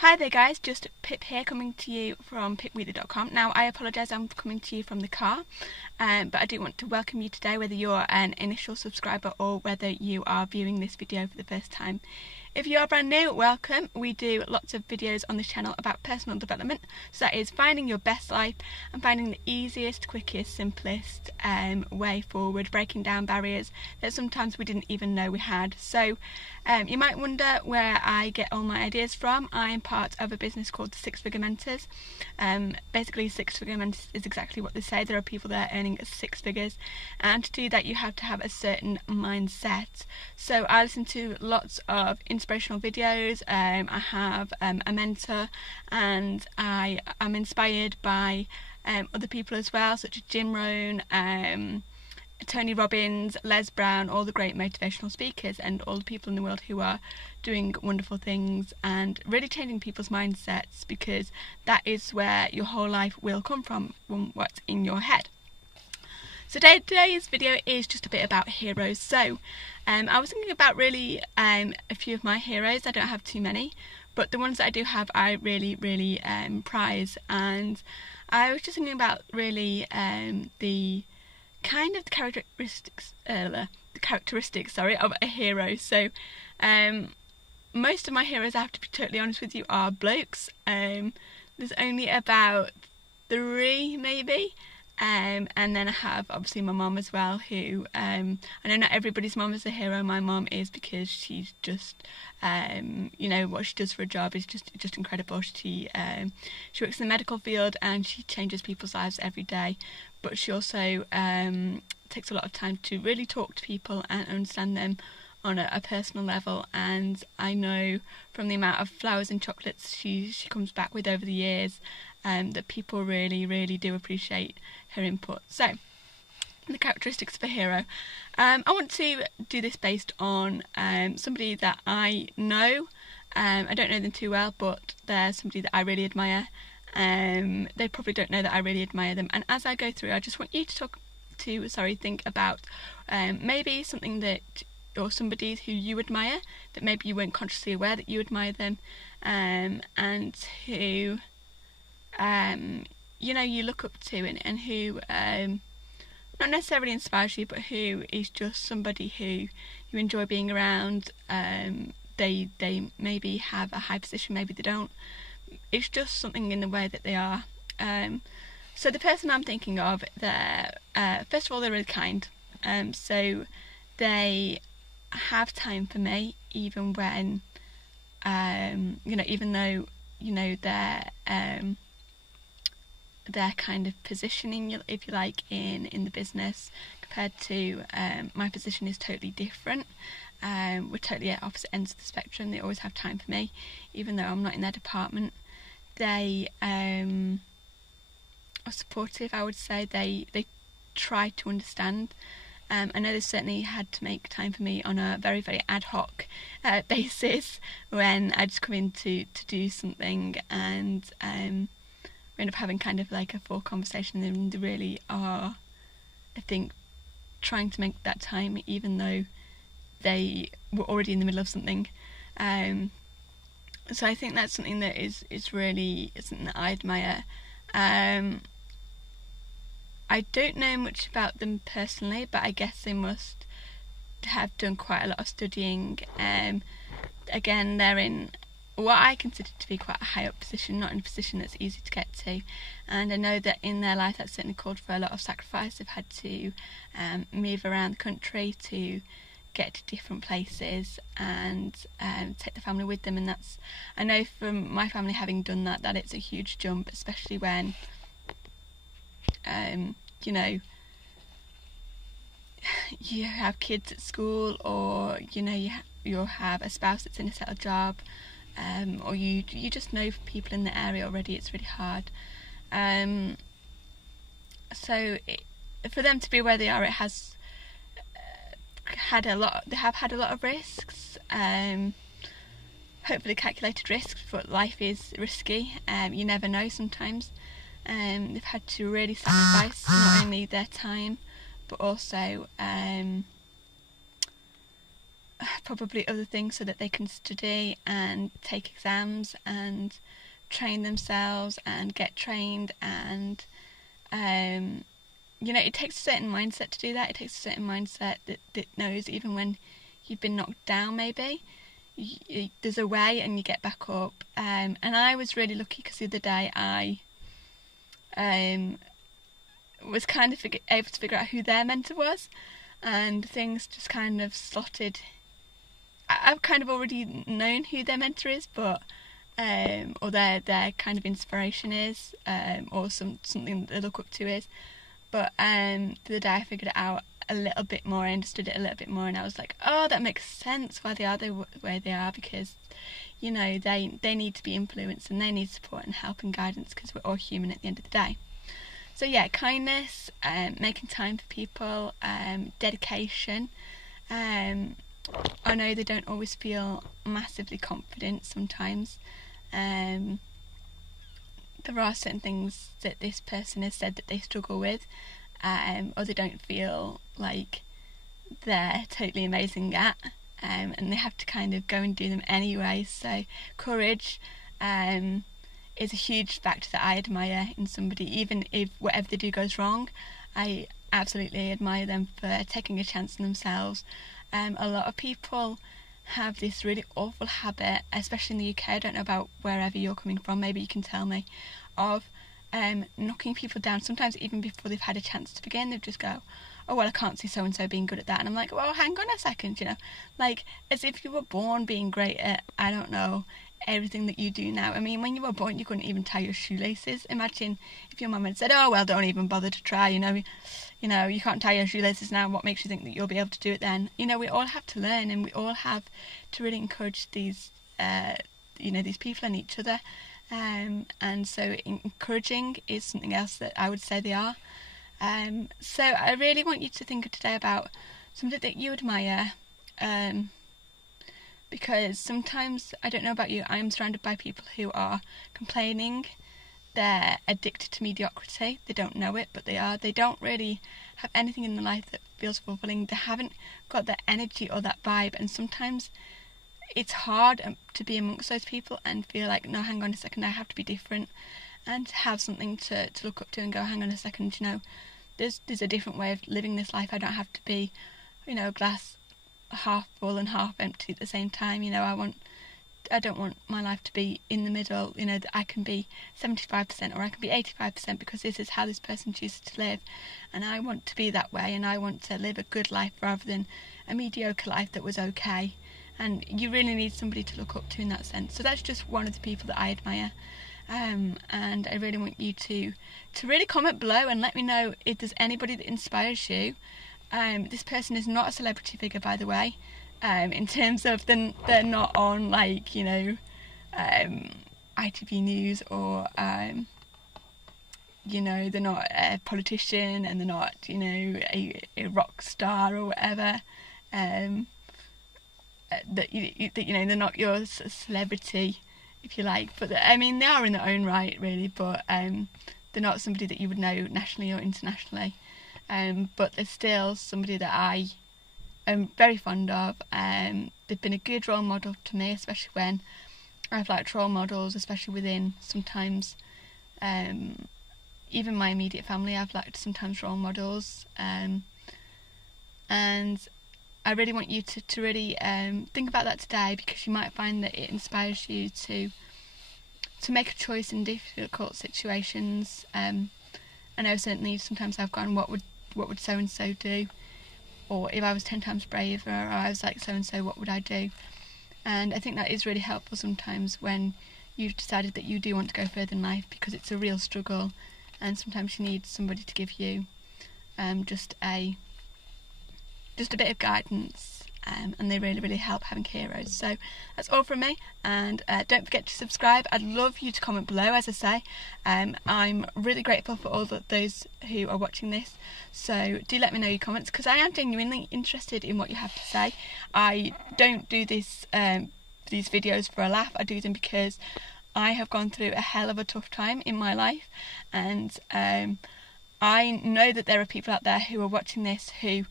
Hi there guys, just Pip here coming to you from pipweather.com. Now I apologise, I'm coming to you from the car, but I do want to welcome you today, whether you're an initial subscriber or whether you are viewing this video for the first time. If you are brand new, welcome. We do lots of videos on this channel about personal development, so that is finding your best life and finding the easiest, quickest, simplest way forward, breaking down barriers that sometimes we didn't even know we had. So you might wonder where I get all my ideas from. I am part of a business called the Six Figure Mentors. Basically, Six Figure Mentors is exactly what they say. There are people there earning six figures, and to do that you have to have a certain mindset. So I listen to lots of inspirational videos. I have a mentor, and I am inspired by other people as well, such as Jim Rohn, Tony Robbins, Les Brown, all the great motivational speakers and all the people in the world who are doing wonderful things and really changing people's mindsets, because that is where your whole life will come from what's in your head. So today's video is just a bit about heroes. So I was thinking about really a few of my heroes. I don't have too many, but the ones that I do have I really prize, and I was just thinking about really the kind of characteristics of a hero. So most of my heroes, I have to be totally honest with you, are blokes. There's only about 3 maybe, and then I have obviously my mum as well, who I know not everybody's mum is a hero. My mum is, because she's just what she does for a job is just incredible. She works in the medical field and she changes people's lives every day, but she also takes a lot of time to really talk to people and understand them on a personal level. And I know from the amount of flowers and chocolates she comes back with over the years that people really do appreciate her input. So the characteristics of a hero. I want to do this based on somebody that I know. I don't know them too well, but they're somebody that I really admire. They probably don't know that I really admire them. And as I go through, I just want you to think about maybe something that, or somebody who you admire that maybe you weren't consciously aware that you admire them, and who you look up to, and who not necessarily inspires you, but who is just somebody who you enjoy being around. They maybe have a high position, maybe they don't. It's just something in the way that they are. So the person I'm thinking of, they're first of all, they're really kind. So they have time for me, even when even though their kind of positioning, if you like, in the business compared to my position is totally different. We're totally at opposite ends of the spectrum. They always have time for me, even though I'm not in their department. They are supportive, I would say. They try to understand. I know they certainly had to make time for me on a very ad hoc basis when I just come in to do something, and we end up having kind of like a full conversation, and they really are, I think, trying to make that time even though they were already in the middle of something. So I think that's something that is really something that I admire. I don't know much about them personally, but I guess they must have done quite a lot of studying. Again, they're in what I consider to be quite a high up position, not in a position that's easy to get to, and I know that in their life that's certainly called for a lot of sacrifice. They've had to move around the country to get to different places and take the family with them, and that's, I know from my family having done that it's a huge jump, especially when you have kids at school, or you'll have a spouse that's in a settled job, or you just know people in the area already. It's really hard. So for them to be where they are, it has they have had a lot of risks, hopefully calculated risks, but life is risky. You never know sometimes. They've had to really sacrifice not only their time but also probably other things so that they can study and take exams and train themselves and get trained. And it takes a certain mindset to do that. It takes a certain mindset that knows even when you've been knocked down, maybe there's a way and you get back up. And I was really lucky because the other day I was kind of able to figure out who their mentor was, and things just kind of slotted. I've kind of already known who their mentor is, but or their kind of inspiration is, or something that they look up to is. But the other day I figured it out a little bit more, I understood it a little bit more, and I was like, oh, that makes sense why they are the way they are, because they need to be influenced and they need support and help and guidance, because we're all human at the end of the day. So yeah, kindness, making time for people, dedication. I know they don't always feel massively confident sometimes. There are certain things that this person has said that they struggle with, or they don't feel like they're totally amazing at, and they have to kind of go and do them anyway. So courage is a huge factor that I admire in somebody. Even if whatever they do goes wrong, I absolutely admire them for taking a chance on themselves. A lot of people have this really awful habit, especially in the UK, I don't know about wherever you're coming from, maybe you can tell me, of knocking people down, sometimes even before they've had a chance to begin. They just go, oh well, I can't see so-and-so being good at that, and I'm like, well, hang on a second, like as if you were born being great at, I don't know, everything that you do now. I mean, when you were born you couldn't even tie your shoelaces. Imagine if your mum had said, oh well, don't even bother to try, you can't tie your shoelaces now, what makes you think that you'll be able to do it then? We all have to learn, and we all have to really encourage these these people and each other, and so encouraging is something else that I would say they are. So I really want you to think today about something that you admire, because sometimes, I don't know about you, I'm surrounded by people who are complaining. They're addicted to mediocrity. They don't know it, but they are. They don't really have anything in their life that feels fulfilling. They haven't got that energy or that vibe, and sometimes it's hard to be amongst those people and feel like, no, hang on a second, I have to be different, and to have something to look up to and go, hang on a second, there's a different way of living this life. I don't have to be, glass half full and half empty at the same time. I don't want my life to be in the middle, that I can be 75% or I can be 85% because this is how this person chooses to live, and I want to be that way, and I want to live a good life rather than a mediocre life that was okay. And you really need somebody to look up to in that sense. So that's just one of the people that I admire, and I really want you to really comment below and let me know if there's anybody that inspires you. This person is not a celebrity figure, by the way. In terms of they're not on ITV News, or they're not a politician, and they're not a rock star or whatever. They're not your celebrity, if you like, but they are in their own right, really. But they're not somebody that you would know nationally or internationally. But they're still somebody that I am very fond of. They've been a good role model to me, especially when I've liked role models, especially within sometimes even my immediate family. I've liked sometimes role models, and I really want you to really think about that today, because you might find that it inspires you to make a choice in difficult situations. I know certainly sometimes I've gone, what would so and so do? Or if I was 10 times braver, or I was like so and so, what would I do? And I think that is really helpful sometimes when you've decided that you do want to go further in life, because it's a real struggle, and sometimes you need somebody to give you just a bit of guidance, and they really, really help, having heroes. So that's all from me, and don't forget to subscribe. I'd love you to comment below, as I say. I'm really grateful for all those who are watching this, so do let me know your comments, because I am genuinely interested in what you have to say. I don't do these videos for a laugh. I do them because I have gone through a hell of a tough time in my life, and I know that there are people out there who are watching this who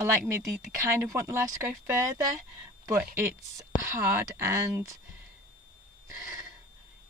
are like me, they kind of want the life to go further, but it's hard, and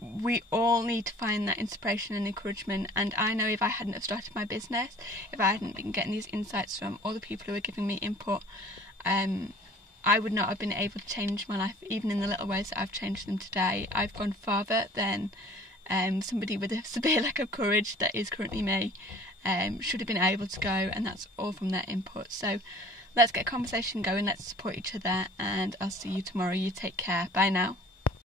we all need to find that inspiration and encouragement. And I know if I hadn't have started my business, if I hadn't been getting these insights from all the people who were giving me input, I would not have been able to change my life, even in the little ways that I've changed them today. I've gone farther than somebody with a severe lack of courage that is currently me should have been able to go, and that's all from their input. So let's get a conversation going, let's support each other, and I'll see you tomorrow. You take care. Bye now.